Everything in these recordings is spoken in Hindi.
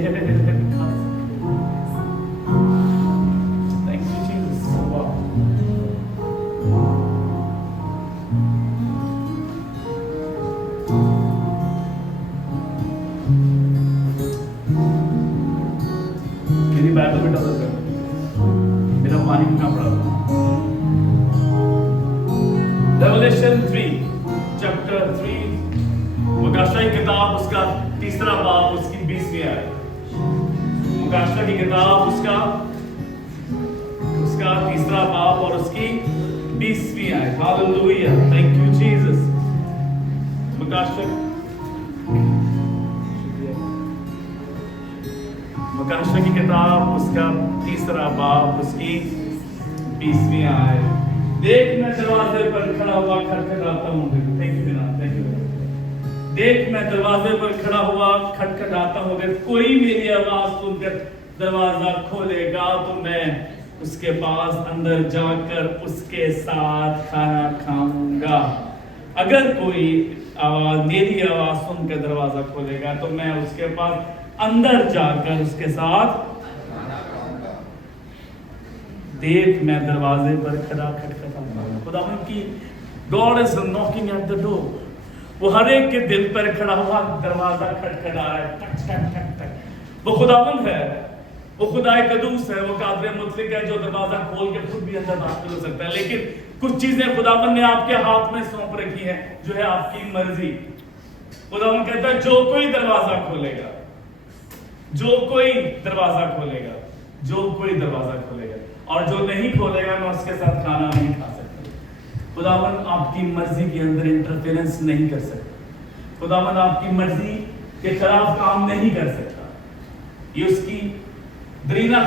Thank you, Jesus. Wow. मेरी बाइबल में डबल कर, मेरा पानी में कहाँ पड़ा था? Revelation 3, chapter 3, मुकाशा की किताब उसका तीसरा बाब उसकी 20वीं आयत। मुकाशा की किताब उसका तीसरा बाब और उसकी 20वीं आयत। Hallelujah, thank you Jesus. मुकाशा की किताब उसका तीसरा बाब उसकी 20वीं आयत। देख मैं दरवाजे पर खड़ा हुआ खटखटाता हूँ। थैंक यू बिना, थैंक यू। देख मैं दरवाजे पर खड़ा हुआ खटखटाता हूँ, अगर कोई मेरी आवाज सुनकर दरवाजा खोलेगा तो मैं उसके पास अंदर जाकर उसके साथ खाना खाऊंगा। अगर कोई मेरी आवाज सुनकर दरवाजा खोलेगा तो मैं उसके पास अंदर जाकर उसके साथ देख मैं दरवाजे पर खड़ा खटखटाता हूं। खुदावन की God is knocking at the door. वो हर एक के दिल पर खड़ा हुआ दरवाजा खटखटा रहा है, टक टक टक टक। वो खुदावन है, वो खुदाए कदूस है, वो कादर मुतलक है जो दरवाजा खोल के खुद भी अंदर दाखिल हो सकता है। लेकिन कुछ चीजें खुदावन ने आपके हाथ में सौंप रखी हैं जो है आपकी मर्जी। खुदावन कहता है जो कोई दरवाजा खोलेगा, जो कोई दरवाजा खोलेगा, जो कोई दरवाजा खोलेगा, और जो नहीं खोलेगा मैं उसके साथ खाना नहीं खा सकता। खुदावन आपकी मर्जी के अंदर इंटरफेरेंस नहीं कर सकता। खुदावन आपकी मर्जी के खिलाफ काम नहीं कर सकता। ये उसकी दरीना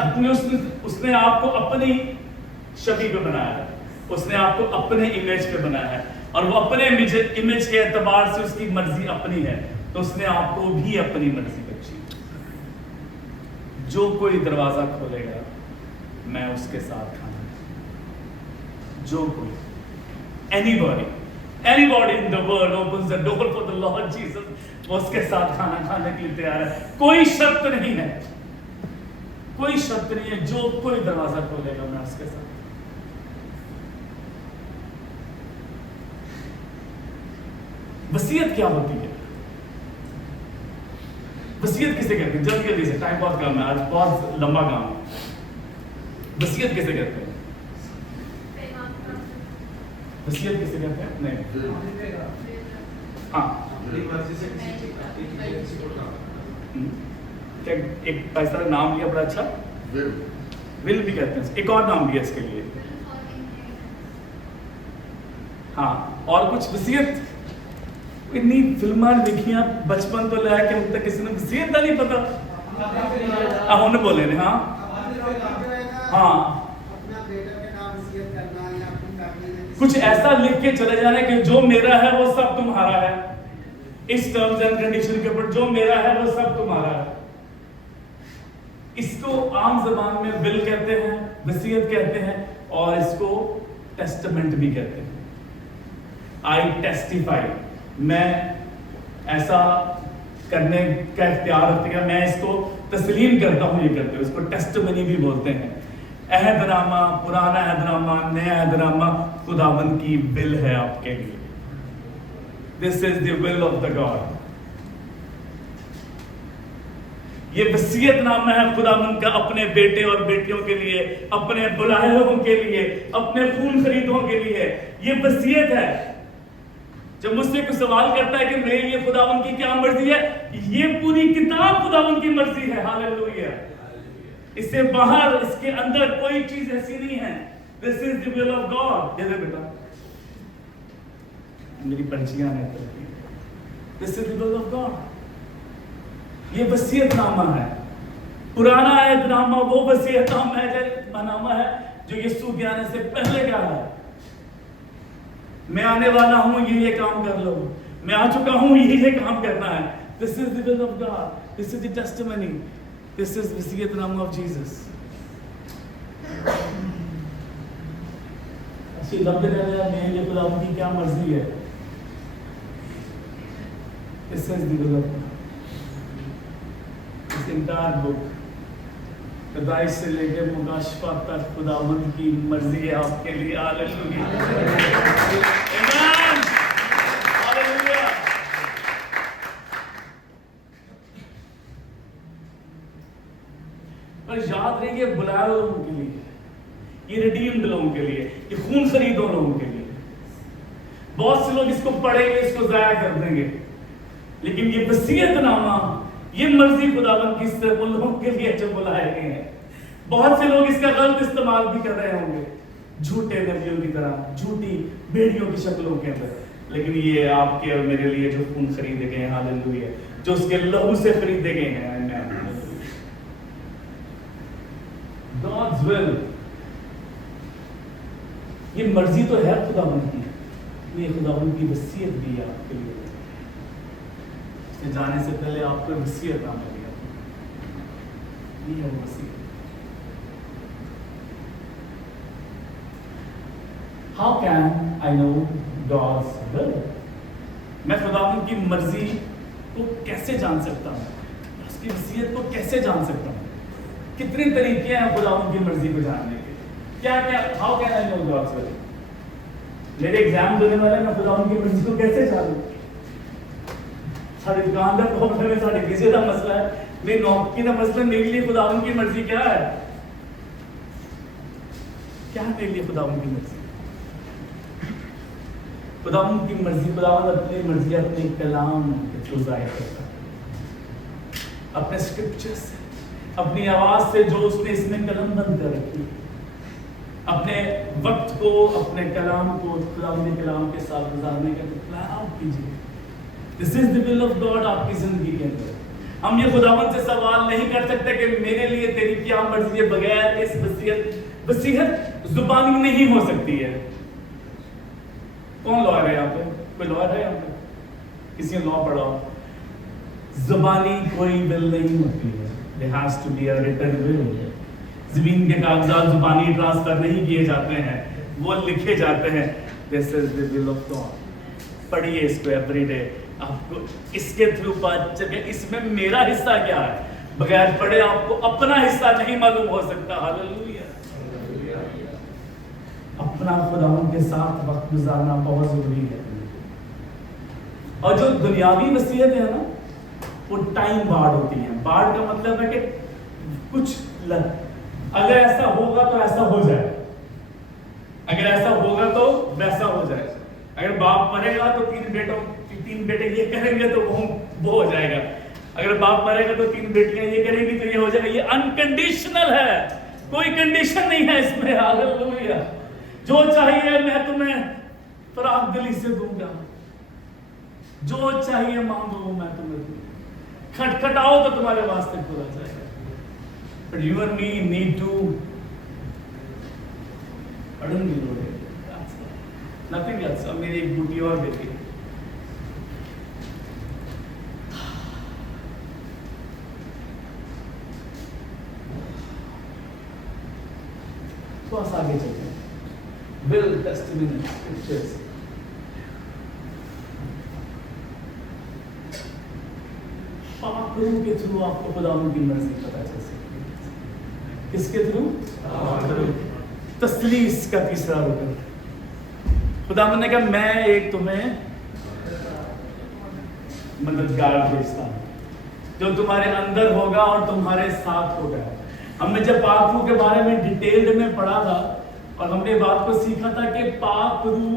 उसने आपको अपनी शक्ल पे बनाया है, उसने आपको अपने इमेज पे बनाया है, और वो अपने इमेज के एतबार से उसकी मर्जी अपनी है, तो उसने आपको भी अपनी मर्जी बख्शी। जो कोई दरवाजा खोलेगा मैं उसके साथ खाना, जो कोई anybody in the world opens the door for the Lord Jesus, वो उसके साथ खाना खाने के लिए तैयार है। कोई शर्त नहीं है, कोई शर्त नहीं है। जो कोई दरवाजा खोलेगा मैं उसके साथ। वसीयत क्या होती है? वसीयत किसे कहते हैं? जल्दी जल्दी से, टाइम बहुत कम है आज, बहुत लंबा काम है। वसीयत किसे कहते हैं? वसीयत किसे कहते हैं? नहीं, हाँ, क्या एक पैसा नाम लिया बड़ा अच्छा, विल भी कहते हैं। एक और नाम भी है इसके लिए, हाँ, और कुछ वसीयत इतनी फिल्मां देखियां बचपन तो लाया कि अब तक किसी ने वसीयत का नहीं पता। हमने बोले ने, हाँ हाँ, कुछ ऐसा लिख के चले जाने कि जो मेरा है वो सब तुम्हारा है, इस टर्म्स एंड कंडीशन के ऊपर जो मेरा है वो सब तुम्हारा है। इसको आम जबान में विल कहते हैं, वसीयत कहते हैं, और इसको टेस्टामेंट भी कहते हैं। आई टेस्टिफाई, मैं ऐसा करने का इख्तियार रखते हैं, मैं इसको तस्लीम करता हूं, ये करते हैं, इसको टेस्टमनी भी बोलते हैं। अहदनामा, पुराना अहदनामा, नया अहदनामा खुदावन की विल है आपके लिए। This is the will of the God. ये वसीयतनामा है खुदावन का अपने बेटे और बेटियों के लिए, अपने बुलाए लोगों के लिए, अपने खून खरीदों के लिए। ये वसीयत है। जब मुझसे कोई सवाल करता है कि मेरे लिए खुदावन की क्या मर्जी है, ये पूरी किताब खुदावन की मर्जी है। हालेलुया। इससे बाहर, इसके अंदर कोई चीज ऐसी नहीं है। This is the will of God. जैसे बेटा मेरी पंछियां हैं, this is the will of God. ये वसीयतनामा है। पुराना अहदनामा वो वसीयतनामा है जो यीशु के आने से पहले का है। मैं आने वाला हूं, ये काम कर लो। मैं आ चुका हूं, ये काम करना है। This is the will of God. This is the testimony. This is वसीयतनामा ऑफ जीसस। अच्छी लंबे रहने में ये खुदावंद की क्या मर्जी है। This is the will of God. This entire book पैदाइश से लेकर मुकाशफा तक खुदावंद की मर्जी है आपके लिए। हालेलुया, आमीन, हालेलुया। पर याद रखिए, बुलाए लोगों के लिए, ये रिडीम्ड लोगों के लिए, ये खून खरीदो लोगों के लिए। बहुत से लोग इसको पढ़ेंगे, इसको जाया कर देंगे, लेकिन ये वसीयतनामा, ये मर्जी खुदावंद की सिर्फ उन लोगों के लिए जो बुलाए गए हैं। बहुत से लोग इसका गलत इस्तेमाल भी कर रहे होंगे, झूठे नबियों की तरह, झूठी भेड़ियों की शक्लों के अंदर, लेकिन ये आपके और मेरे लिए जो खून खरीदे गए हैं, हालेलुया, जो उसके लहू से खरीदे गए हैं। God's will, ये मर्जी तो है खुदावंद की, ये खुदावंद की वसीयत भी है आपके लिए। इसने जाने से पहले आपको वसीयत नामा दिया, ये है वो वसीयत। How can I know God's will? मैं खुदावंद की मर्जी को कैसे जान सकता हूँ, उसकी वसीयत को कैसे जान सकता हूँ? कितने तरीके हैं खुदावंद की मर्जी को जानने के? क्या क्या how can I know God's will? मेरे एग्जाम देने वाले, मैं खुदावंद की मर्जी को कैसे जानूं? सारे दुकान का प्रॉब्लम है, सारे किसी का मसला है, मेरी नौकरी का मसला, मेरे लिए खुदावंद की मर्जी क्या है? क्या है मेरे लिए खुदावंद की मर्जी? खुदावंद की मर्जी, खुदावंद अपनी मर्जी अपने कलाम के थ्रू जाहिर करता है, अपने स्क्रिप्चर से, अपनी आवाज से जो उसने इसमें कलम बंद कर रखी, अपने वक्त को, अपने कलाम को खुदावंद के कलाम के साथ गुजारने का प्लान कीजिए। This is the will of God आपकी जिंदगी के अंदर। हम ये खुदावंद से सवाल नहीं कर सकते कि मेरे लिए तेरी क्या मर्जी है, बगैर इस वसीयत जुबानी नहीं हो सकती है। कौन लॉयर है यहाँ पे? कोई लॉयर है यहाँ पे? किसी ने लॉ पढ़ा? जुबानी कोई विल नहीं होती है, there has to be a written will। जमीन के कागजात जुबानी ट्रांसफर नहीं किए जाते हैं, वो लिखे जाते हैं। This is the will of God। पढ़िए इसको एवरी डे, आपको इसके थ्रू पता चले इसमें मेरा हिस्सा क्या है। बगैर पढ़े आपको अपना हिस्सा नहीं मालूम हो सकता। हालेलुया। अपना खुदावंद के साथ वक्त गुजारना बहुत जरूरी है। और जो दुनियावी वसीयत है ना, वो टाइम बार्ड होती है। बार्ड का मतलब है कि कुछ अगर ऐसा होगा तो ऐसा हो जाए, अगर ऐसा होगा तो वैसा हो जाए। अगर बाप मरेगा तो तीन बेटे ये करेंगे तो वो हो जाएगा। अगर बाप मरेगा तो 3 बेटियां ये करेंगी तो ये हो जाएगा। ये अनकंडीशनल है, कोई कंडीशन नहीं है इसमें। हालेलुया। जो चाहिए मैं तुम्हें फराग दिली से दूंगा, जो चाहिए मांगो मैं तुम्हें दूंगा, खटखटाओ तो तुम्हारे वास्ते खुला जाएगा। But you and me need to pardon me Lord, nothing else। अब मेरी एक बूटी और बेटी तो आगे चलते हैं। Will, testimony, scriptures। पाकरूह के थ्रू आपको खुदावंद की मर्जी पता चल सकती है। किसके थ्रू? तस्लीस का तीसरा रुकन। खुदावंद ने कहा मैं एक तुम्हें मददगार भेजता हूं, जो तुम्हारे अंदर होगा और तुम्हारे साथ होगा। हमने जब पाक रूह के बारे में डिटेल्ड में पढ़ा था और हमने बात को सीखा था कि पाक रूह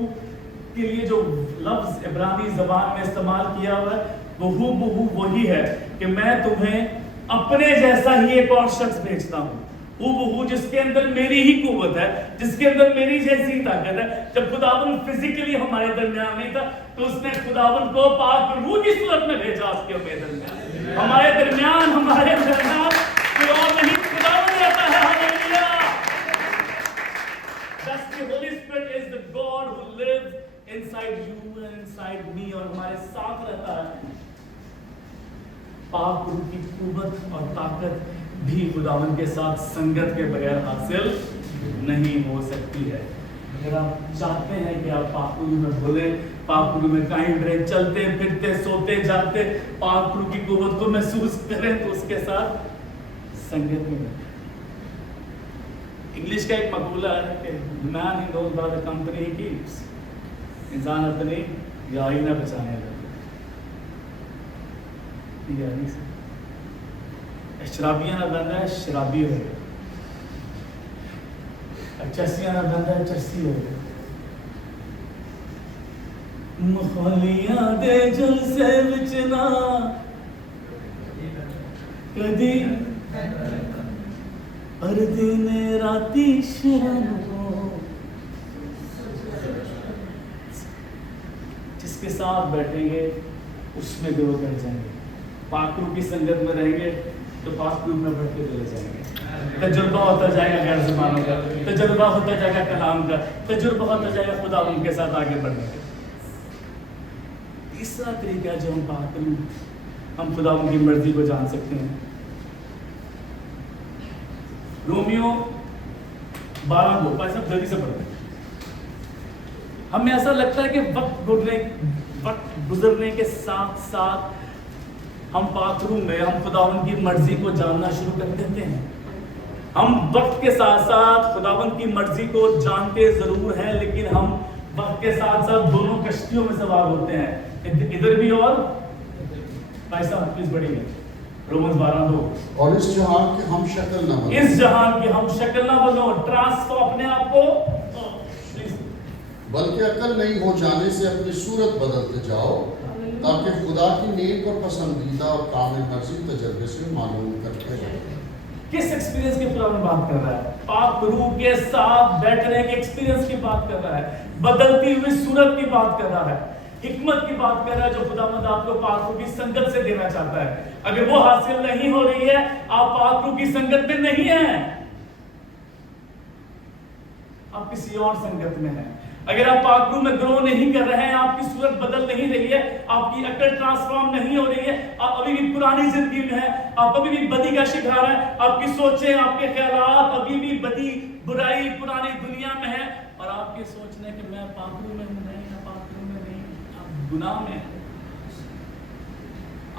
के लिए जो लफ्ज इब्रानी ज़बान में इस्तेमाल किया हुआ है वो हूबहू वही है कि मैं तुम्हें अपने जैसा ही एक और शख्स भेजता हूँ, हूबहू, जिसके अंदर मेरी ही कुव्वत है, जिसके अंदर मेरी जैसी ताकत है। जब खुदावंद फिजिकली हमारे दरमियान नहीं था तो उसने खुदावंद को पाक रूह की सूरत में भेजा उसके दरमियान, हमारे दरमियान कोई और नहीं, खुदावंद रहता है। Hallelujah. That's the Holy Spirit is the God who lives inside you and inside me, और हमारे साथ रहता है। पाक रूह की कुव्वत और ताकत भी खुदावंद के साथ संगत के बगैर हासिल नहीं हो सकती है। अगर आप चाहते हैं कि आप पाक रूह में बोले पाक रूह में कायम रहे, चलते फिरते सोते जागते पाक रूह की कुव्वत को महसूस करें तो उसके साथ संगत में बैठे। इंग्लिश का एक मकूला है कि man he knows by the company he keeps. इंसान अपनी यारी ना बचाने लगे। यारी से शराबियां ना बंदा है, शराबी हो गए। चस्सियां ना बंदा है, चस्सी हो गए। मुखलियां दे जलसे विच ना कदी हर दिन राती शरण। जिसके साथ बैठेंगे उसमें ग्रो कर जाएंगे। पाक रूह की संगत में रहेंगे तो पाक रूह में बढ़ते चले जाएंगे। तजुर्बा होता जाएगा गैर ज़ुबानों का, तजुर्बा होता जाएगा कलाम का, तजुर्बा होता जाएगा खुदा उनके साथ आगे बढ़ने का। तीसरा तरीका जो हम बात करें, हम खुदा उनकी मर्जी को जान सकते हैं। रोमियो 12 को भाई साहब जल्दी से पढ़ते हैं। हमें ऐसा लगता है कि वक्त गुजरने के साथ साथ हम पाक रूह में हम खुदावन की मर्जी को जानना शुरू कर देते हैं। हम वक्त के साथ साथ खुदावन की मर्जी को जानते जरूर हैं, लेकिन हम वक्त के साथ साथ दोनों कश्तियों में सवार होते हैं, इधर भी और भाई साहब प्लीज बढ़िए रोमन्स 12:2। और इस जहान के हम शक्ल न बनो, इस जहान की हम शक्ल ना बनो, ट्रांसफॉर्म अपने आप को, बल्कि अकल नहीं हो जाने से अपनी सूरत बदलते जाओ, ताकि खुदा की नेक और पसंदीदा और कामिल मर्जी तजर्बे से मालूम करते हैं। किस एक्सपीरियंस की पूरा बात कर रहा है? पाक रूह के साथ बैठने के एक्सपीरियंस की बात कर रहा है, बदलती हुई सूरत की बात कर रहा है, हिकमत की बात कर रहा है जो खुदावंद आपको पाक रूह की संगत से देना चाहता है। अगर वो हासिल नहीं हो रही है, आप पाक रूह की संगत में नहीं है, आप किसी और संगत में हैं। अगर आप पाक रूह में ग्रो नहीं कर रहे हैं, आपकी सूरत बदल नहीं रही है, आपकी अकल ट्रांसफॉर्म नहीं हो रही है, आप अभी भी पुरानी जिंदगी में हैं, आप अभी भी बदी का शिकार हैं, आपकी सोचें, आपके ख्यालात अभी भी बदी बुराई पुरानी दुनिया में है, और आपके सोचने कि मैं पाक रूह में हूं, नहीं, पाक रूह में नहीं, आप गुनाह में हैं।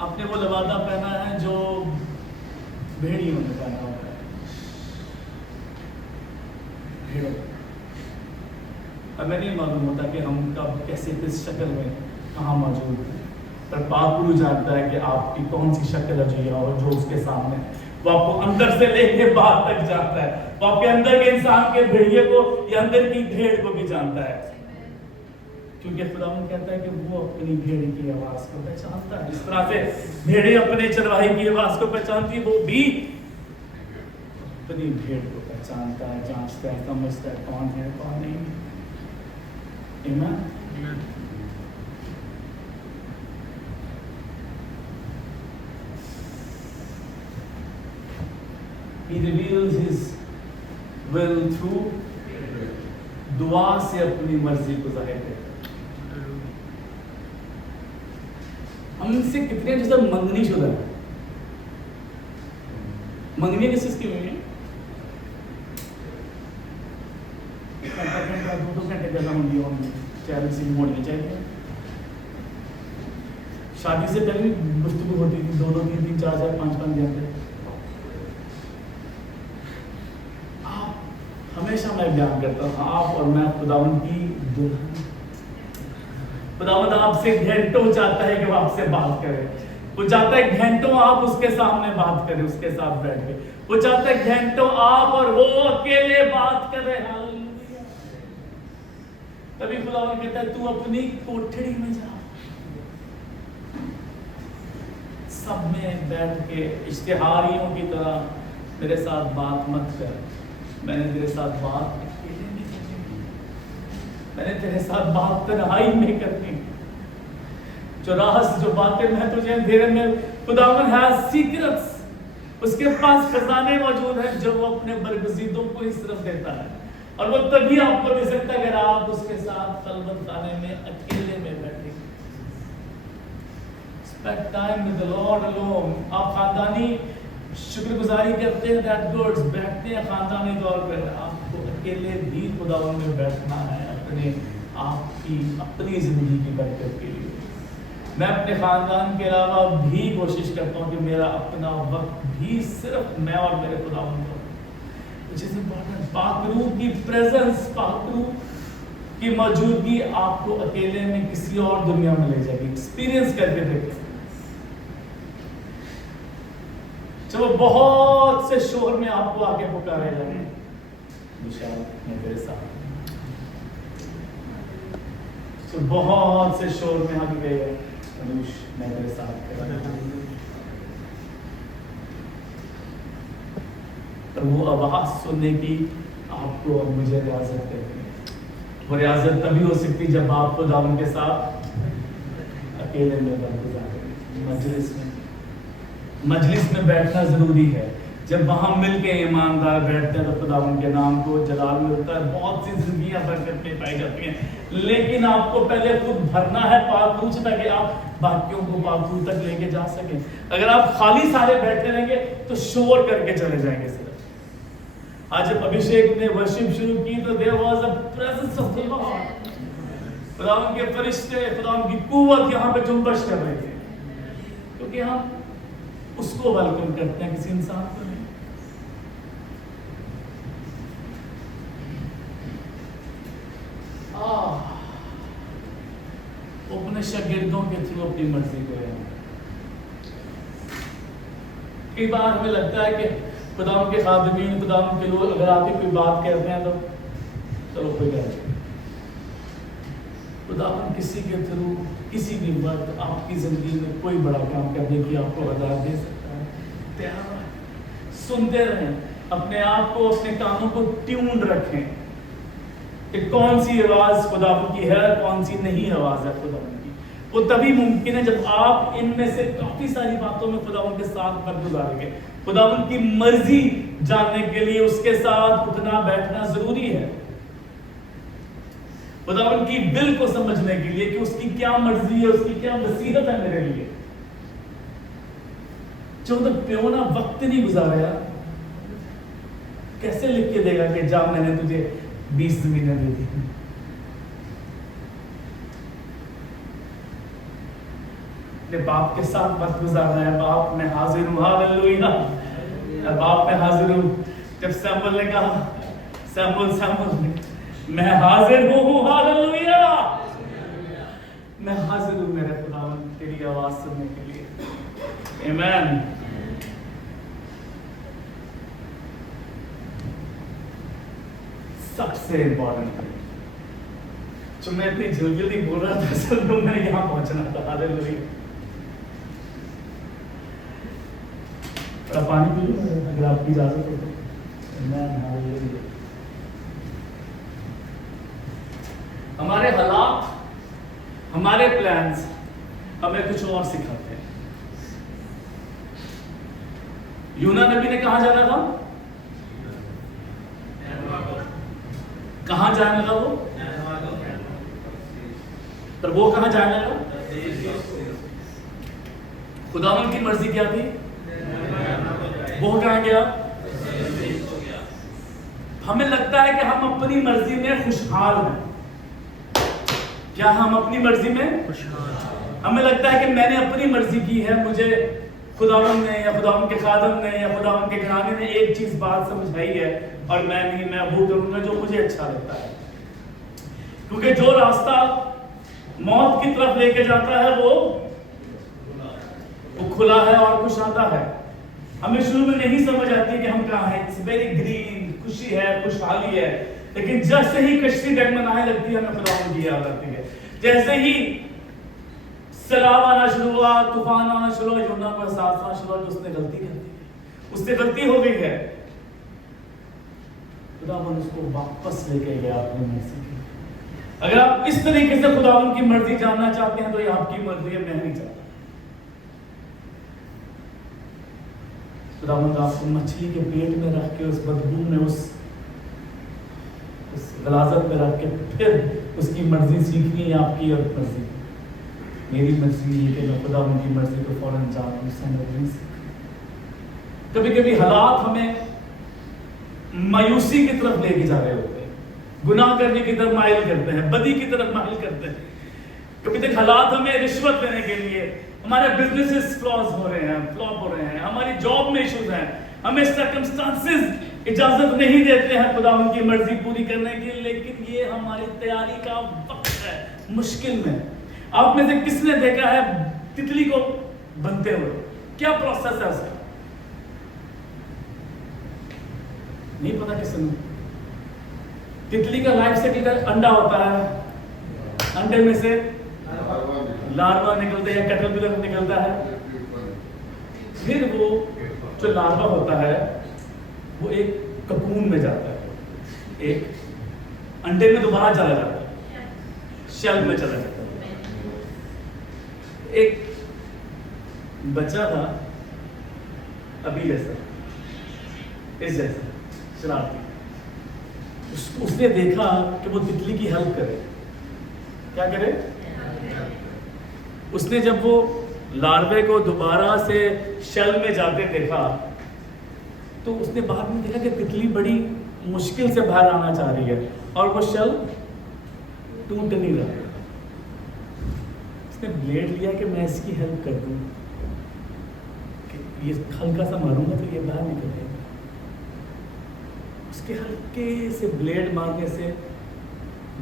आपने वो लबादा पहना है जो भेड़ियों ने पहना होता है, भेड़ों। हमें नहीं मालूम होता कि हम कब कैसे किस शक्ल में कहाँ मौजूद हैं, पर पाक रूह जानता है कि आपकी कौन सी शक्ल है जो उसके सामने है। वो आपको अंदर से लेके बाहर तक जानता है, वो आपके अंदर के इंसान के भेड़िए को या अंदर की भेड़ को भी जानता है, क्योंकि खुदावंद कहता है कि वो अपनी भेड़ की आवाज को पहचानता है। जिस तरह से भेड़े अपने चरवाही की आवाज को पहचानती है, वो भी अपनी भेड़ को पहचानता है, जांचता है, समझता है कौन है कौन नहीं। Amen? Amen. He reveals his will through दुआ से अपनी मर्जी को जाहिर करता है। हमसे कितने जैसे मंगनी शुदा है, मंगनी किस चीज की हुई है? दो घंटे ज्यादा होंगी होंगी, चैनल से होनी चाहिए। शादी से पहले भी गुफ्तगू होती थी, 2-2, 3-3, 4-4, 5-5 घंटे। हमेशा मैं बयान करता हूँ, आप और मैं खुदावंद की दुल्हन। खुदावंद आपसे घंटों चाहता है कि वो आपसे बात करे, वो चाहता है घंटों आप उसके सामने बात करें, उसके साथ बैठ के। वो चाहता है घंटों आप और वो अकेले बात करें। हालेलुया। तभी खुदावंद कहता है तू अपनी कोठरी में जा, सब में बैठ के इश्तिहारियों की तरह मेरे साथ बात मत कर। मैंने तेरे साथ बात अकेले नहीं करनी, मैंने तेरे साथ बात तन्हाई में करनी। जो राज जो बातें मैं तुझे दे रहे में, खुदावंद है सीक्रेट्स, उसके पास खजाने मौजूद हैं जो वो अपने बरगुज़ीदों को ही सिर्फ देता है, और वो तभी आपको दे सकता है अगर आप उसके साथ खलवत खाने में अकेले में बैठे। Spend time with the Lord alone। आप खानदानी शुक्रगुजारी करते हैं, दैट गुड्स, बैठते हैं खानदानी तौर पर। आपको अकेले भी खुदावंद में बैठना है, अपने आप उसकी अपनी ज़िंदगी की बरकत के लिए। मैं अपने ख़ानदान के अलावा भी कोशिश करता हूँ कि मेरा अपना वक्त भी सिर्फ मैं और मेरे खुदावंद को, which is important। पाक रूह की प्रेजेंस, पाक रूह की मौजूदगी आपको अकेले में किसी और दुनिया में ले जाएगी। एक्सपीरियंस करके देखें। जब वो बहुत से शोर में आपको आगे पुकारे जाए, विशाल मैं तेरे साथ, तो बहुत से शोर में आगे गए, अनुष मैं तेरे साथ खड़ा हूं। पर वो आवाज सुनने की आपको और मुझे रियाजत करनी है। वो रियाजत तभी हो सकती जब आप खुदावन के साथ अकेले में गुजारें। मजलिस में बैठना जरूरी है। जब वहां मिलके ईमानदार बैठते हैं तो खुदावन के नाम को जलाल मिलता है। बहुत सी जिंदगियां बरकत में पाई जाती हैं, लेकिन आपको पहले खुद भरना है पाक रूह से, ताकि आप बाकियों को पाक रूह तक लेके जा सकें। अगर आप खाली सारे बैठे रहेंगे तो शोर करके चले जाएंगे सिर्फ। आज जब अभिषेक ने वर्शिप शुरू की तो there was a presence of the Lord. खुदावन के फरिश्ते, खुदावन की कुव्वत यहाँ पे जुम्बश कर रहे थे, क्योंकि हम उसको वेलकम करते हैं, किसी इंसान को नहीं। अपने शागिर्दों के थ्रू अपनी मर्जी को है। कई बार हमें लगता है कि खुदावन के खादिमीन, खुदावन के लोग अगर आके कोई बात कहते हैं तो चलो कोई बात नहीं। खुदावन किसी के थ्रू किसी भी वक्त आपकी जिंदगी में कोई बड़ा काम करने की आपको आजाद दे सकता है। तैयार रहें, सुनते रहें, अपने आप को, अपने कानों को ट्यून रखें कि कौन सी आवाज खुदावन की है, कौन सी नहीं आवाज है खुदावन की। वो तभी मुमकिन है जब आप इनमें से काफी सारी बातों में खुदावन के साथ वक्त गुजारेंगे। खुदावन की मर्जी जानने के लिए उसके साथ उठना बैठना जरूरी है। खुदावन की दिल को समझने के लिए कि उसकी क्या मर्जी है, उसकी क्या वसीयत है मेरे लिए। जो तो प्यो ना वक्त नहीं गुजारा, कैसे लिख के देगा कि जा मैंने तुझे 20 जमीनें दे दी। अपने बाप के साथ वक्त गुजारना है। बाप मैं हाजिर हूं, हालेलुया, बाप मैं हाजिर हूं। जब सैमुअल ने कहा, सैमुअल मैं हाजिर हूं, हालेलुया, मैं हाजिर हूं मेरे खुदावन तेरी आवाज सुनने के लिए। आमीन। सबसे इंपॉर्टेंट जो मैं इतनी जल्दी बोल रहा था, असल में मैं यहां पहुंचना था। हालेलुया। पानी पी लो अगर आपकी इजाजत हो तो। हालेलुया। हमारे हालात, हमारे प्लान्स हमें कुछ और सिखाते हैं। यूना नबी ने कहां जाना था? कहां जाने लगा वो? पर वो कहां जाने लगा? खुदावन की मर्जी क्या थी? वो कहां गया? हमें लगता है कि हम अपनी मर्जी में खुशहाल हैं। क्या हम अपनी मर्जी में खुशहाल? हमें लगता है कि मैंने अपनी मर्जी की है, मुझे खुदावन ने या खुदावन के खादम ने या खुदावन के घराने ने एक चीज बात समझाई है और मैं वो करूंगा जो मुझे अच्छा लगता है। क्योंकि जो रास्ता मौत की तरफ लेके जाता है वो खुला है और कुशादा है। हमें शुरू में नहीं समझ आती कि हम कहाँ हैं। इट्स वेरी ग्रीन, खुशी है, खुशहाली है, लेकिन जैसे ही कश्ती डगमगाने लगती है हमें खुदावन की याद आती है। जैसे ही सैलाब आना शुरू हुआ, तूफान आना शुरू हुआ, यूना को एहसास आना शुरू हुआ कि उसने गलती कर दी, उससे गलती हो गई है। खुदावन उसको वापस लेके गया अपनी मर्जी की। अगर आप इस तरीके से खुदावन की मर्जी जानना चाहते हैं तो ये आपकी मर्जी है, मैं नहीं चाहता। खुदावन आपको मछली के पेट में रख के, उस बदबू में, उस गलाजत में रख के फिर उसकी मर्जी सीखनी है आपकी और मर्जी। मेरी मर्जी है कि मैं खुदावन की मर्जी को फौरन जानूं, समझ। कभी कभी हालात हमें मायूसी की तरफ लेके जा रहे होते हैं। गुनाह करने की तरफ माइल करते हैं, बदी की तरफ माइल करते हैं। कभी तक हालात हमें रिश्वत लेने के लिए, हमारे बिजनेसेस फ्लॉप हो रहे हैं, हमारी जॉब में इश्यूज हैं, हमें सर्कमस्टांसेस इजाजत नहीं देते हैं खुदावंद की मर्जी पूरी करने की, लेकिन ये हमारी तैयारी का वक्त है मुश्किल में। आप में से किसने देखा है तितली को बनते हुए? क्या प्रोसेस है उसका? नहीं पता किसने। तितली का लाइफ साइकिल का अंडा होता है, अंडे में से लार्वा निकलता है या कैटरपिलर निकलता है, फिर वो जो लार्वा होता है वो एक ककून में जाता है, एक अंडे में दोबारा चला जाता है, शेल में चला जाता है। एक बच्चा था अभी जैसा, इस जैसा शरारती, उसने देखा कि वो तितली की हेल्प करे। क्या करे? उसने जब वो लार्वे को दोबारा से शेल में जाते देखा तो उसने बाद में देखा कि तितली बड़ी मुश्किल से बाहर आना चाह रही है और वो शेल टूट नहीं रहा। उसने ब्लेड लिया कि मैं इसकी हेल्प कर दूं, कि ये हल्का सा मारूंगा तो ये बाहर निकल जाएगा। उसके हल्के से ब्लेड मारने से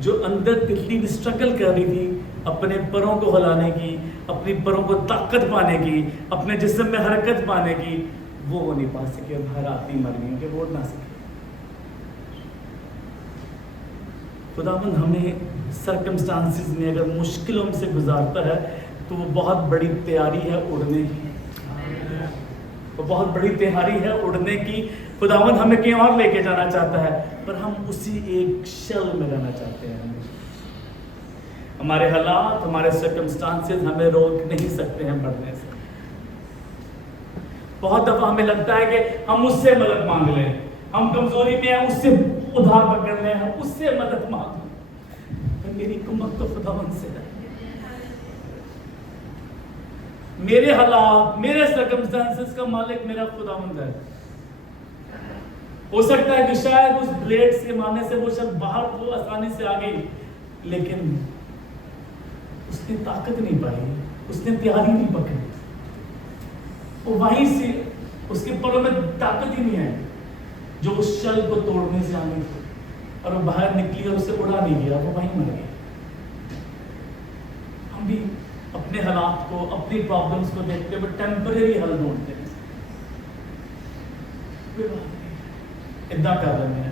जो अंदर तितली भी स्ट्रगल कर रही थी अपने परों को हिलाने की, अपनी परों को ताकत पाने की, अपने जिस्म में हरकत पाने की, वो नहीं पा सके, बाहर आती मर गई कि वो ना सके। खुदावंद हमें सर्कमस्टांसेस में अगर मुश्किलों से गुजारता है तो वो बहुत बड़ी तैयारी है उड़ने की, वो बहुत बड़ी तैयारी है उड़ने की। खुदावंद हमें कहीं और लेके जाना चाहता है पर हम उसी एक शेल में रहना चाहते हैं। हमारे हालात, हमारे सर्कमस्टांसेस हमें रोक नहीं सकते हैं बढ़ने से। बहुत दफा हमें लगता है कि हम उससे मदद मांग लें, हम कमजोरी में हैं उससे उधार पकड़ लें, हम उससे मदद मांग लें, पर मेरी कुमत तो खुदावंद से है। मेरे हालात, मेरे सर्कमस्टांसेस का मालिक मेरा खुदावंद है। हो सकता है कि शायद उस ब्लेड से मारने से वो शायद बाहर तो आसानी से आ गई, लेकिन उसने ताकत नहीं पाई, उसने तैयारी नहीं पकड़ी, वो वहीं से उसके परों में ताकत ही नहीं है जो उस शल को तोड़ने से आने थी, और वो बाहर निकली और उसे उड़ा नहीं गया, वो वहीं मर गया। हम भी अपने हालात को, अपनी प्रॉब्लम्स को देखते हुए टेम्परेरी हल ढूंढते हैं। इतना कर लेंगे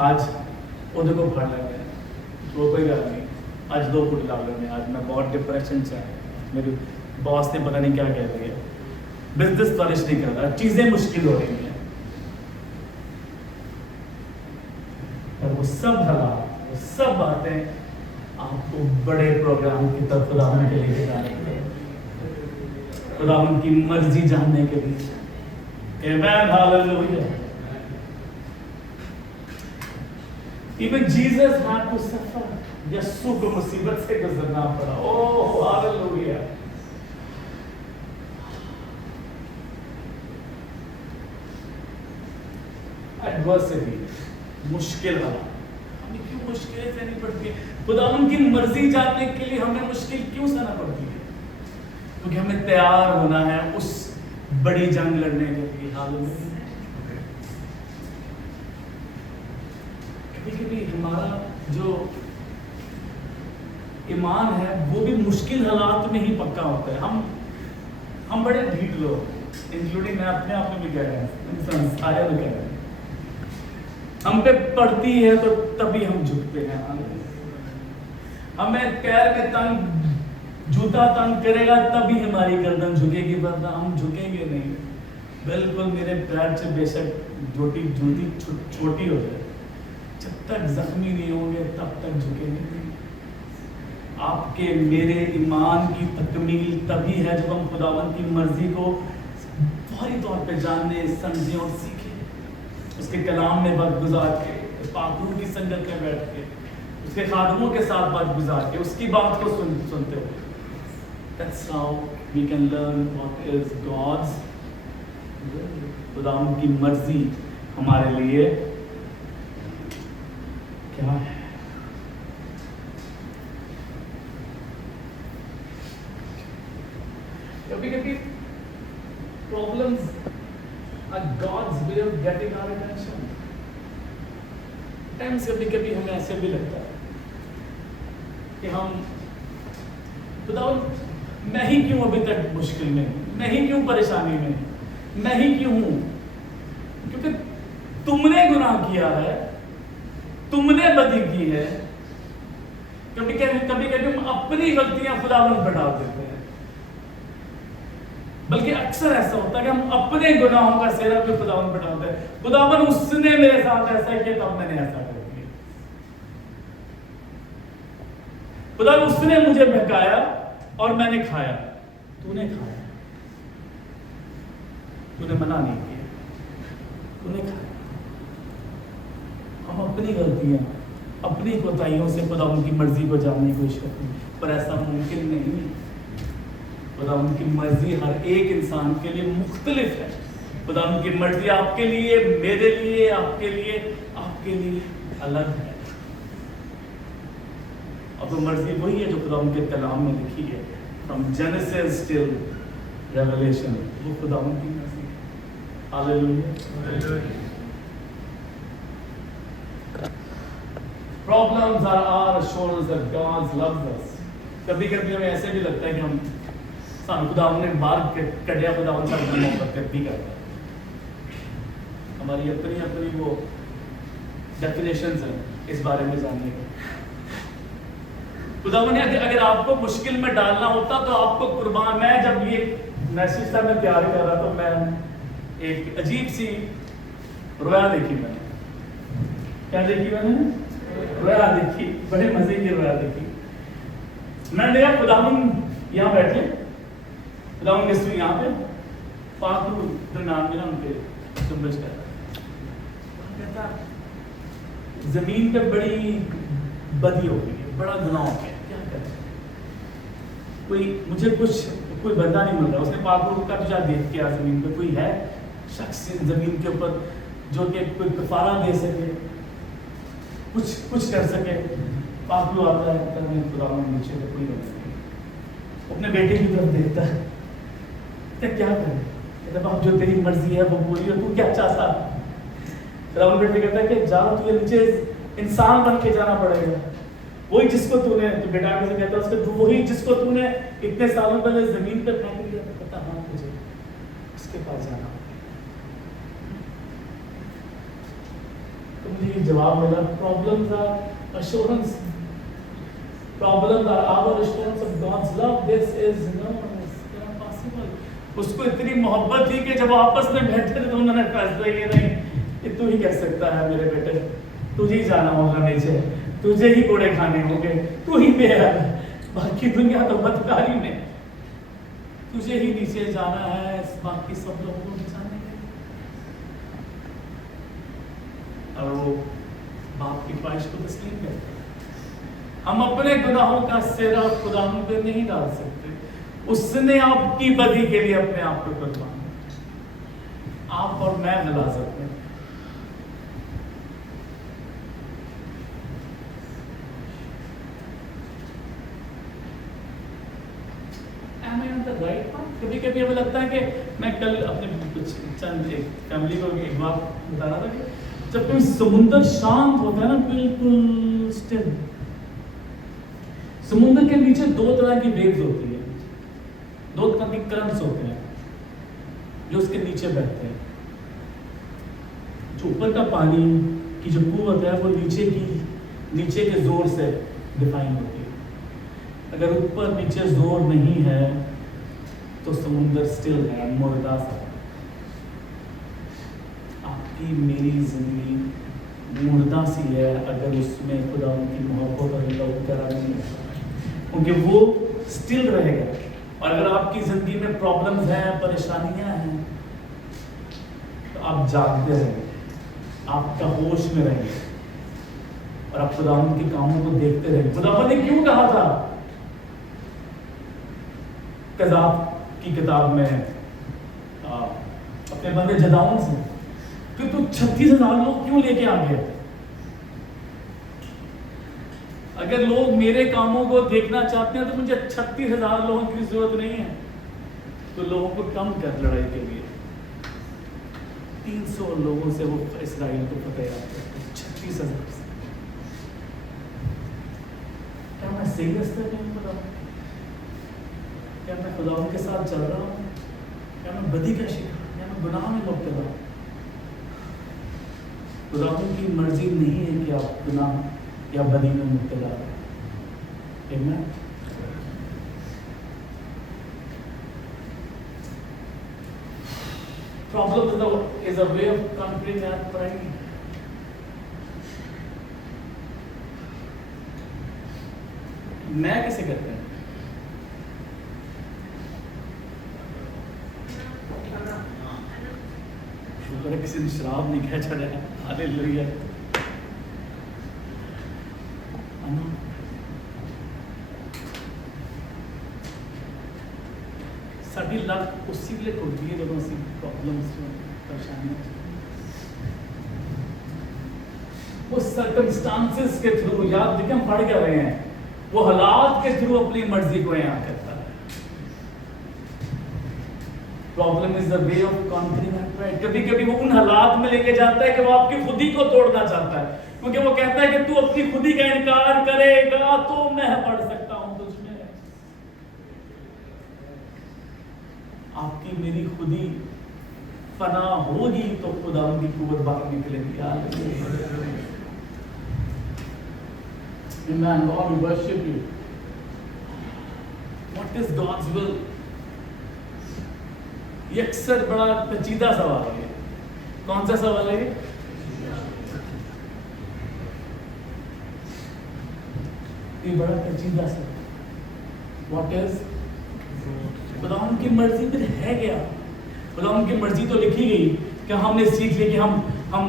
आज उधर को भर लेंगे, वो कोई गल नहीं, आज 2 फुट ला लेंगे, आज मैं बहुत डिप्रेशन से है, मेरी बॉस ने पता नहीं क्या कह रही है, बिजनेस फ्लरिश नहीं कर रहा, चीजें मुश्किल हो रही हैं। और वो सब हालात, वो सब बातें आपको बड़े प्रोग्राम की तरफ खुदावंद के लिए जाने के लिए, खुदावंद की मर्जी जानने के लिए। Amen, hallelujah. Even Jesus had to suffer. यीशु को मुसीबत से गुजरना पड़ा। Oh hallelujah. एडवर्सिटी, मुश्किल हालात, हमें क्यों मुश्किलें सहनी पड़ती है? खुदावंद की मर्जी जानने के लिए हमें मुश्किल क्यों सहना पड़ती है? क्योंकि हमें तैयार होना है उस बड़ी जंग लड़ने के लिए। हालेलुया। कभी हमारा जो ईमान है वो भी मुश्किल हालात में ही पक्का होता है। हम बड़े ढीठ लोग, इंक्लूडिंग मैं अपने आप में भी कह रहा हूँ, सारे लोग कह रहे हैं, हम पे पड़ती है तो तभी हम झुकते हैं। हमें पैर में तंग, जूता तंग करेगा तभी हमारी गर्दन झुकेगी, वरना हम झुकेंगे नहीं। बिल्कुल मेरे पैर से बेशक जूती छोटी हो जाए, जब तक जख्मी नहीं होंगे तब तक झुकेंगे नहीं। आपके मेरे ईमान की तकमील तभी है जब हम खुदावंद की मर्जी को फौरी तौर पे जानने, समझें और सीखें। उसके कलाम में वक्त गुजार के, पाकरूह की संगत में बैठ के, उसके खादमों के साथ वक्त गुजार के, उसकी बात को सुनते हुए। That's how we can learn what is God's will. खुदावंद की मर्जी हमारे लिए क्या है। कभी कभी problems are God's way of getting our attention. Times कभी कभी हमें ऐसे भी लगता है कि हम बताओ मैं ही क्यों अभी तक मुश्किल में, मैं ही क्यों परेशानी में, मैं ही क्यों हूं, क्योंकि तुमने गुनाह किया है, तुमने बदी की है। कभी कभी हम अपनी गलतियां खुदावन पर डाल देते हैं, बल्कि अक्सर ऐसा होता है कि हम अपने गुनाहों का सेहरा भी खुदावन पर डालते हैं। खुदावन उसने मेरे साथ ऐसा किया तब मैंने ऐसा कर दिया, खुदावन उसने मुझे बहकाया और मैंने खाया, तूने खाया, तूने मना नहीं किया, तूने खाया। हम अपनी गलतियां, अपनी कोताहियों से खुदा उनकी मर्जी को जानने की कोशिश करते हैं, पर ऐसा मुमकिन नहीं है। खुदा उनकी मर्जी हर एक इंसान के लिए मुख्तलिफ है। खुदा उनकी मर्जी आपके लिए, मेरे लिए, आपके लिए अलग है। अब तो मर्जी वही है जो खुदा उनके कलाम में लिखी है, फ्रॉम जेनेसिस टिल रेवलेशन, वो खुदा उनकी मर्जी है। Hallelujah. Problems are our assurance that God loves us. कभी कभी हमें ऐसे भी लगता है कि हम सानू खुदा ने बाहर कटिया, खुदा उनका मोहब्बत कर भी करता है। हमारी अपनी वो डेफिनेशंस हैं इस बारे में जानने के। खुदा ने अगर आपको मुश्किल में डालना होता तो आपको कुर्बान। मैं जब ये मैसेज था मैं तैयारी कर रहा तो मैं एक अजीब सी रोया देखी मैंने। क्या देखी मैंने? रोया देखी, बड़े मजे की रोया देखी। मैंने देखा खुदावन यहाँ बैठे, खुदावन के स्त्री यहाँ पे फाकू तो नाम मेरा उनके जुम्बश कर कहता जमीन पे बड़ी बदी हो गई है, बड़ा गुनाह हो गया, क्या करें? कोई बंदा नहीं मिल रहा। उसने पाकू का तुझा देख के जमीन पे कोई है शख्स जमीन के ऊपर जो कि कोई कफारा दे सके, कुछ कर सके। पाकू आता है करने खुदा नीचे तो कोई नहीं, अपने बेटे की तरफ देखता है, तो क्या करें? कहता बाप जो तेरी मर्जी है वो पूरी, और तू क्या चाहता? राहुल बेटे कहता है कि जाओ, तुझे नीचे इंसान बन के जाना पड़ेगा। वही जिसको तूने, तो बेटा से कहता है उसको, वही जिसको तूने इतने सालों पहले जमीन पर फेंक दिया था, कहता हाँ तुझे उसके पास जाना। तो मुझे ये जवाब मिला, problems are assurance, problems are our assurance of God's love. This is not possible. उसको इतनी मोहब्बत थी कि जब आपस में बैठे थे तो उन्होंने फैसला किया नहीं, कि तू ही कह सकता है मेरे बेटे, तुझे ही जाना होगा नीचे, तुझे ही कोड़े खाने होंगे, तू ही बेहद, बाकी दुनिया तो बदकारी में, तुझे ही नीचे जाना है, बाकी सब लोगों को बचाने के लिए। और वो बाप की ख्वाहिश को तस्लीम करते हैं। हम अपने गुनाहों का सेहरा खुदा पे नहीं डाल सकते। उसने आपकी बदी के लिए अपने आप को कुर्बान, आप और मैं मिला सकते हैं। कभी कभी हमें लगता है कि मैं कल अपने कुछ चंद एक फैमिली को एक बात बता रहा था कि जब कोई समुद्र शांत होता है ना, बिल्कुल स्टिल, समुद्र के नीचे दो तरह की वेव्स होती है, दो तरह के करंट्स होते हैं जो उसके नीचे बहते हैं। जो ऊपर का पानी की जो कुव्वत है वो नीचे के जोर से डिफाइन होती है। अगर ऊपर नीचे जोर नहीं है तो समुद्र स्टिल है, मुर्दा सा। आपकी मेरी जिंदगी मुर्दा सी है अगर उसमें खुदा उनकी मोहब्बत और करार नहीं होता, क्योंकि वो स्टिल रहेगा। और अगर आपकी जिंदगी में प्रॉब्लम्स हैं, परेशानियां हैं, तो आप जागते रहेंगे, आपका होश में रहेंगे और आप खुदा के कामों को देखते रहेंगे। खुदा ने क्यों कहा था कज़ाब की किताब में अपने बंदे जदाउन से कि तू 36,000 लोग क्यों लेके आ गया? अगर लोग मेरे कामों को देखना चाहते हैं तो मुझे 36,000 लोगों की जरूरत नहीं है, तो लोगों को कम कर लड़ाई के लिए 300 लोगों से वो इसराइल को फतेह याद करते, 36,000 से। क्या मैं सही रास्ते पे हूं? क्या मैं खुदाओं के साथ चल रहा हूँ? क्या मैं बदी का शिकार, क्या मैं गुनाह में मुब्तला हूं? खुदाओं की मर्जी नहीं है कि आप गुनाह या बदी में मुब्तला हो। आमीन। Problem is a way of conquering our pride. मैं कैसे करते हैं? शुक्र है किसी ने शराब नहीं खा चढ़ा है। हालेलुया। साड़ी लत उसी लिए खुलती है जब उसी प्रॉब्लम्स परेशानियां वो सर्कमस्टांसेस के थ्रू, याद देखिए हम पढ़ क्या रहे हैं, वो हालात के थ्रू अपनी मर्जी को यहाँ करता है। Problem is the way of conquering our pride. कभी कभी वो उन हालात में लेके जाता है कि वो आपकी खुदी को तोड़ना चाहता है, क्योंकि वो कहता है कि तू अपनी खुदी का इनकार करेगा तो मैं बढ़ सकता हूं तुझमें। आपकी मेरी खुदी फना होगी तो खुदा की कुव्वत बाहर निकलेगी। Amen. Lord, we worship you. What is God's will? ये अक्सर बड़ा पेचीदा सवाल है। कौन सा सवाल है? ये बड़ा पेचीदा सवाल। What is? खुदावन की मर्जी फिर है क्या? खुदावन की मर्जी तो लिखी गई कि हमने सीख लिया कि हम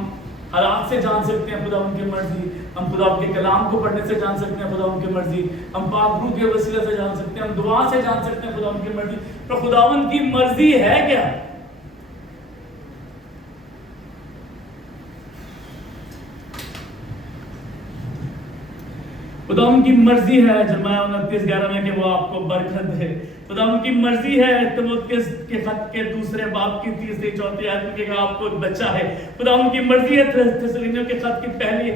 हालात से जान सकते हैं खुदावन की मर्जी, हम खुदा के कलाम को पढ़ने से जान सकते हैं खुदावन की मर्जी, हम पाक रूह के वसीले से जान सकते हैं, हम दुआ से जान सकते हैं खुदावन की मर्जी। तो खुदावन की मर्जी है क्या? खुदावन की मर्जी है जर्माया 29:11 में कि वो आपको बरकत दे। खुदावन की मर्जी है तीमुथियुस के खत के दूसरे बाब की 3-4 आयत में कि आपको एक बच्चा है। खुदावन की मर्जी है थिस्सलुनीकियों के खत की पहली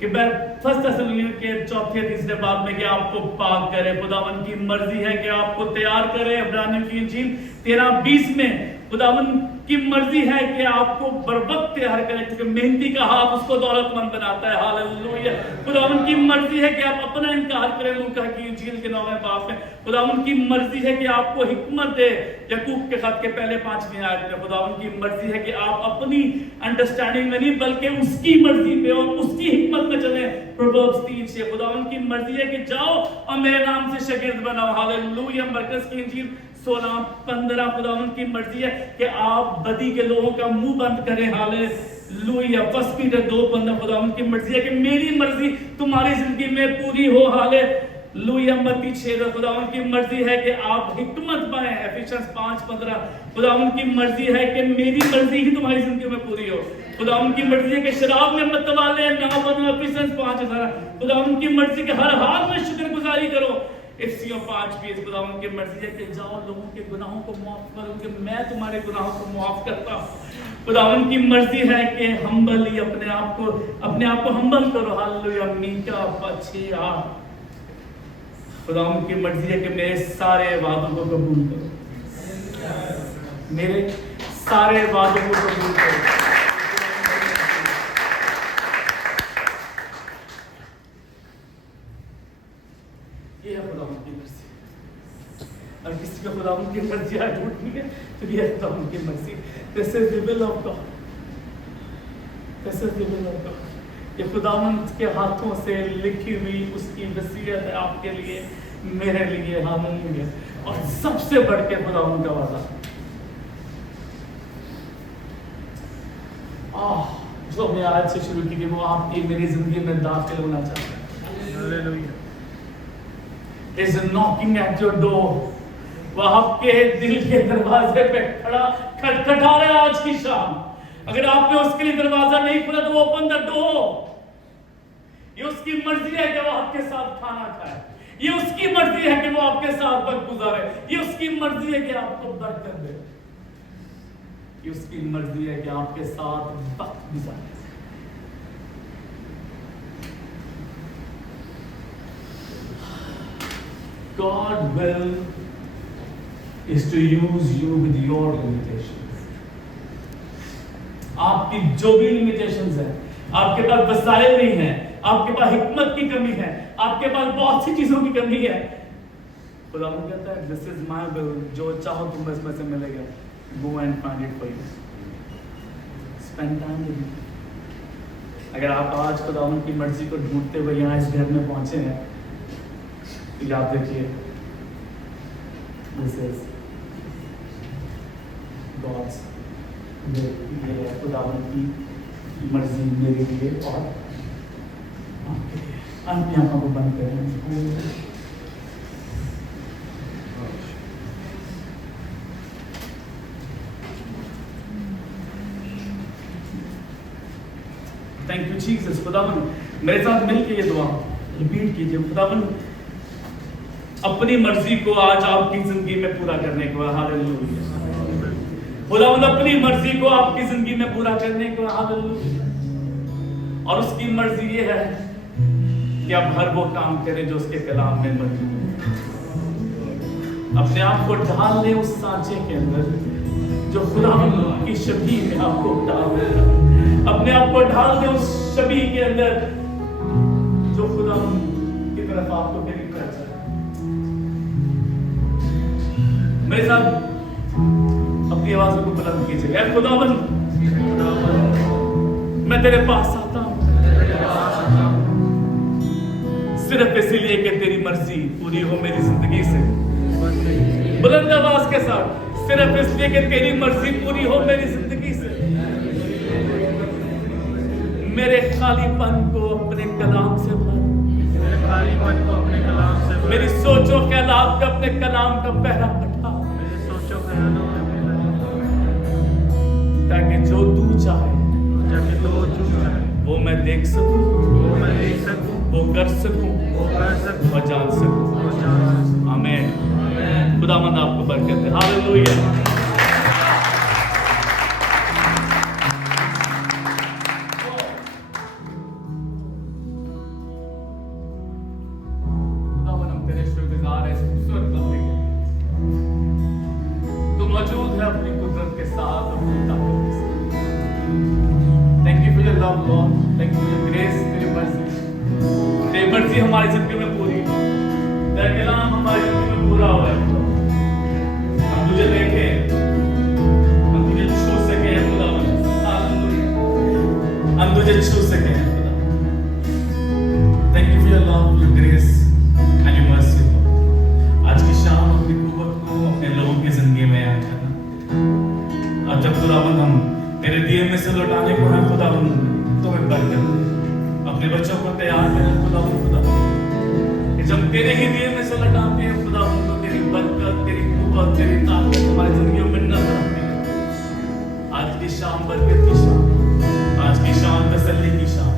कि फर्स्ट थिस्सलुनीकियों के 4-3 बाब में कि आपको पाक करे। खुदावन की मर्जी है कि आपको तैयार करे। इब्रानियों की इंजील 13:20 में खुदावन की मर्जी है कि आपको बरवक्त तैयार करे, क्योंकि मेहनती का हाथ उसको दौलतमंद बनाता है। हालेलुया। खुदावन की मर्जी है कि आप अपना इनकार करें। लूका की इंजील के 9वें बाब में खुदावन की मर्जी है कि आपको हिकमत दे। याकूब के खत के पहले 5वीं आयत में खुदावन की मर्जी है कि आप अपनी अंडरस्टैंडिंग में नहीं बल्कि उसकी मर्जी पे और उसकी हिकमत में चले। प्रोवर्ब्स 3:6 खुदावन की मर्जी है कि जाओ और मेरे नाम से शागिर्द बनाओ। हालेलुया। मरकस की इंजील 16:15 खुदावन की मर्जी है कि आप बदी के लोगों का मुंह बंद करें। हालेलुया। 1 पीटर 2:15 खुदावन की मर्जी है कि मेरी मर्जी तुम्हारी जिंदगी में पूरी हो। हालेलुया। मत्ती 6 खुदावन की मर्जी है कि आप हिकमत पाएं। एफिशियंस 5:15 खुदावन की मर्जी है कि मेरी मर्जी ही तुम्हारी जिंदगी में पूरी हो। खुदावन की मर्जी है कि शराब में मतवाले ना बनो। एफिशियंस 5:18 खुदावन की मर्जी के हर हाल में शुक्रगुजारी करो। इफ्सियों 5:20 खुदावन की मर्जी है कि जाओ लोगों के गुनाहों को माफ करो कि मैं तुम्हारे गुनाहों को माफ करता हूं। खुदावन की मर्जी है कि हम्बली अपने आप को हम्बल करो। हालेलुया। मीका 5:8 खुदावन की मर्जी है कि मेरे सारे वादों को कबूल करो। मेरे सारे वादों को कबूल करो। ये है खुदावन की मर्जी। और किसी का खुदावन की मर्जी आज उठनी है तो ये खुदावन की मर्जी। This is the will of God. This is the will of God. ये खुदावन के हाथों से लिखी हुई उसकी वसीयत है आपके लिए, मेरे लिए। हालेलुया। और सबसे बढ़ के खुदावन का वादा, जो हमने आज से शुरू की वो आपकी मेरी जिंदगी में दाखिल होना चाहता है। Hallelujah. is knocking at your door. वह आपके दिल के दरवाजे पे खड़ा खटखटा रहा है आज की शाम। अगर आपने उसके लिए दरवाजा नहीं खोला तो ओपन द डोर। ये उसकी मर्जी है कि वो आपके साथ खाना खाए, ये उसकी मर्जी है कि वो आपके साथ वक्त गुजारे, ये उसकी मर्जी है कि आपको बरकत दे, ये उसकी मर्जी है कि आपके साथ वक्त गुजारे। God will is to use you with your limitations. आपकी जो भी limitations है, आपके पास वसाइल नहीं है, आपके पास हिकमत की कमी है, आपके पास बहुत सी चीजों की कमी है, खुदा वो कहता है दिस इज माय विल, जो चाहो तुम इसमें से मिलेगा, go and find it for you, spend time with me. अगर आप आज खुदा की मर्जी को ढूंढते हुए यहाँ इस घर में पहुंचे हैं, याद रखिए दिस इज गॉड्स विल, ये है खुदावन की मर्जी मेरे लिए और आपके लिए। अपनी आंखों को बंद करें। Thank you Jesus. खुदावन मेरे साथ मिलके ये दुआ रिपीट कीजिए। खुदावन अपनी मर्जी को आज आपकी जिंदगी में पूरा करने को, हालेलुया। खुदावन अपनी मर्जी को आपकी जिंदगी में पूरा करने को, हालेलुया। और उसकी मर्जी ये है कि आप हर वो काम करें जो उसके कलाम में मौजूद है। अपने आप को ढाल ले उस सांचे के अंदर जो खुदावन की शबीह में आपको डाल देगा। अपने आप को ढाल दे उस शबीह के अंदर जो खुदावन की तरफ आपको करीब करता है। मेरे साथ अपनी आवाज को बुलंद कीजिए। ऐ खुदावन मैं तेरे पास आता हूं सिर्फ इसलिए कि तेरी मर्जी पूरी हो मेरी जिंदगी से। बुलंद आवाज के साथ, सिर्फ इसलिए कि तेरी मर्जी पूरी हो मेरी जिंदगी से। मेरे खालीपन को अपने कलाम से भर, मेरी सोचों के ख्यालात का अपने कलाम का पहरा हटा, ताकि जो तू चाहे वो मैं देख सकूं, वो कर सकूं और जान सकूं। आमीन। खुदावंद आपको बरकत दे। हालेलुया। हमारी जिंदगी में पूरी, तेरा कलाम हमारी जिंदगी में पूरा हुआ है। हम तुझे देखें, हम तुझे छू सके खुदावंद, हालेलुया। हम तुझे छू सके खुदावंद। Thank you for your love, your grace and your mercy. आज की शाम अपनी कुव्वत को अपने लोगों की जिंदगी में आ जाना। और जब खुदावंद हम तेरे दिए में से लौटाने को है खुदावंद, तुम्हें बरकत दे। अपने बच्चों को तैयार करें खुदावंद, जब तेरे ही दिए में से लौटाते हैं खुदावंद, तो तेरी बरकत, तेरी कुव्वत, तेरी ताकत हमारी जिंदगियों में नजर आती है। आज की शाम बरकत की शाम, आज की शाम तसल्ली की शाम,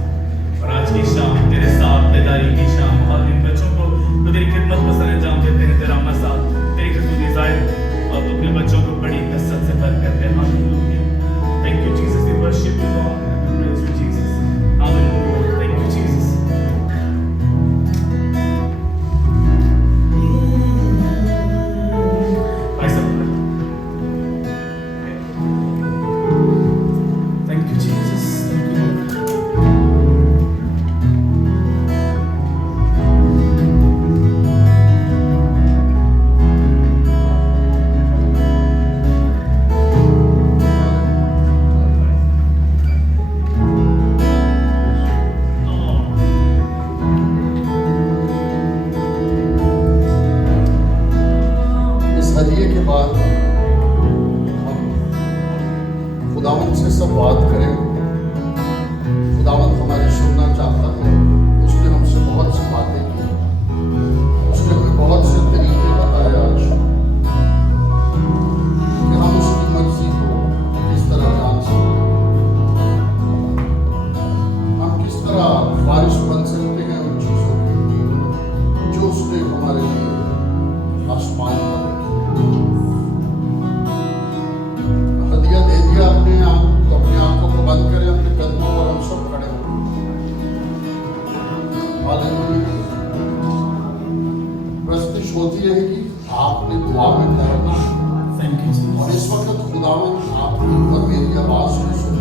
और आज की शाम तेरे साथ बेदारी की शाम। और इन बच्चों को तो तेरी खिदमत को सर अंजाम देते हैं, तेरा मसाल, तेरी खिदमत जाहिर, और तो अपने बच्चों को बड़ी कसरत से बरकत दे। Hallelujah. Thank you Jesus, we worship you Lord, we praise you Jesus. Hallelujah. Thank you Jesus. बारिश बन सकते होती रहेगी, आपने दुआ में करना है। थैंक यू और इस वक्त खुदावन आपके ऊपर मेरी आवाज सुन